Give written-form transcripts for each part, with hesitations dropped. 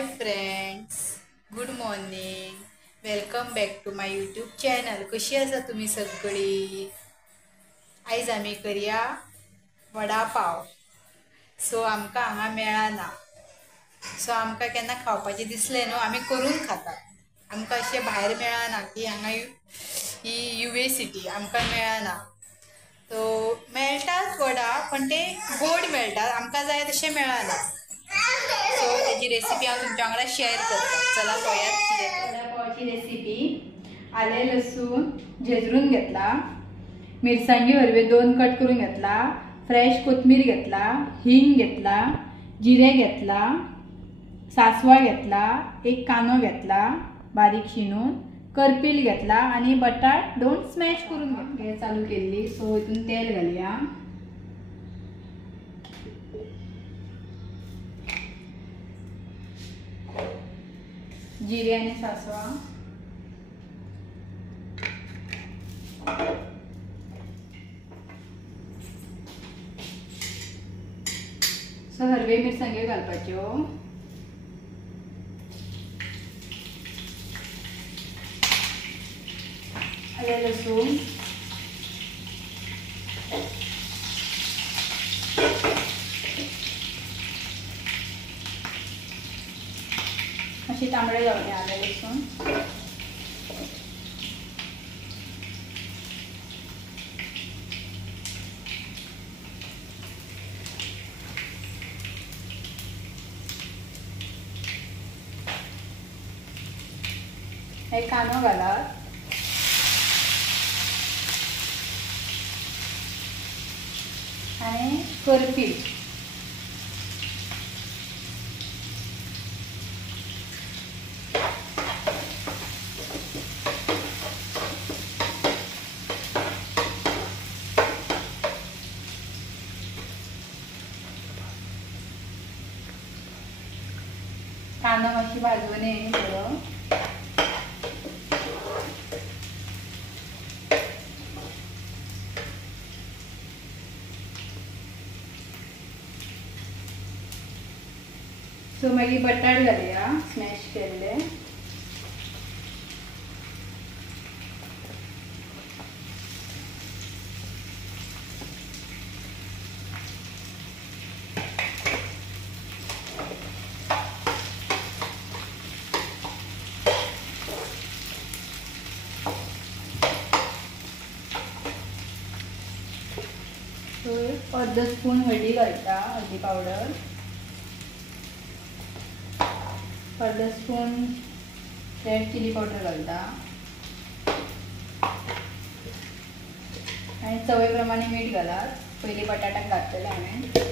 High friends, good morning. Welcome back to my YouTube channel. कशी आसा तुम्ही सगळी? आयज आमी करया वडा पाव. सो आमकां हांगा मेळना, सो आमकां केन्ना खावपाचें दिसलें न्हू आमी करून खातात. आमकां अशें भायर मेळना की हांगा ही युए सिटी आमकां मेळना. तो मेळटात वडा पण ते गोड मेळटात, आमकां जाय तशें मेळना. सो त्याची रेसिपी हांव तुमच्या वांगडा शेअर करता. चला पळयात कितें वडा पावची रेसिपी. आले लसूण झेजरून घेतला, मिरसांगी हरवे 2 कट करून घेतला, फ्रेश कोथमीर घेतला, हिंग घेतला, जिरे घेतला, सासवा घेतला, एक कांदो घेतला बारीक शिनून, करपील घेतला आणि बटाट 2 स्मॅश करून घेतले. चालू केली. सो हितून तेल घालया. जिरे आणि सासवा, सो हरवे मिरसांगे घालपाच्यो, आले लसूण, असे तांबडे जावले आले लसूण, हे कांदो घालात, आणि करपील, कांदा मातशी भाजून ये बरो. सो मागीर बटाट घालया स्मॅश केल्ले, अर्ध स्पून हळदी घालता, हळदी पावडर, अर्ध स्पून रेड चिली पावडर घालता, आणि चवे प्रमाणे मीठ घालात. पहिले बटाटाक घातलेले हांवें.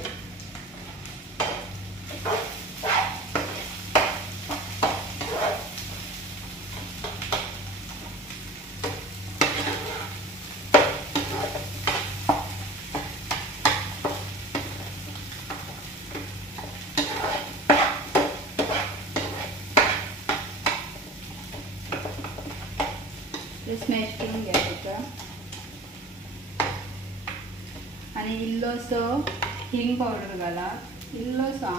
स्मॅश करून घ्यायचं आणि इल्लोसो हिंग पावडर घाला, इल्लोसा,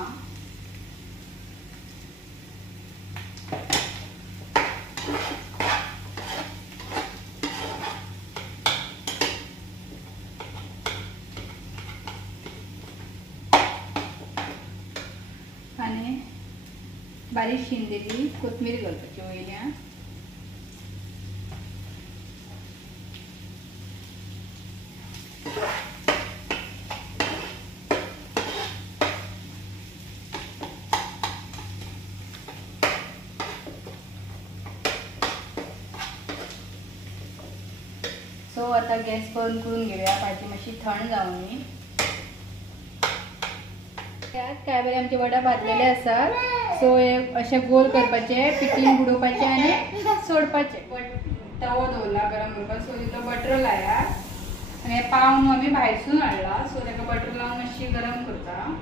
आणि बारीक शिंदेली कोथमीर घालपाची वयल्यान. सो आता गॅस बंद करून घेऊया, भाजी मातशी थंड जावन नी. त्यात काय बरे आमचे वडा भाजलेले आसात. सो हे असे गोल करपाचे, पिठीन बुडोवपाचे आणि सोडपाचे. तवो दवरला गरम करपाक. सो तितलो बटर लाया आणि हे पाव न्हू आमी भायरसून हाडला. सो ताका बटर लावन मातशी गरम करता.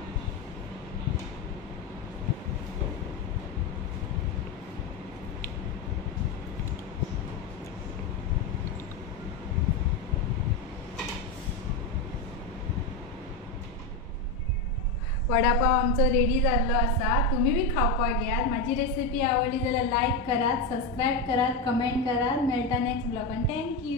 वडापाव आमचो रेडी जाल्लो आसा। तुम्ही बी खावपाक यात। माझी रेसिपी आवडली जाल्यार लाईक करात, सबस्क्राईब करात, कमेंट करात। मेळटा नेक्स्ट ब्लॉगान। थँक्यू।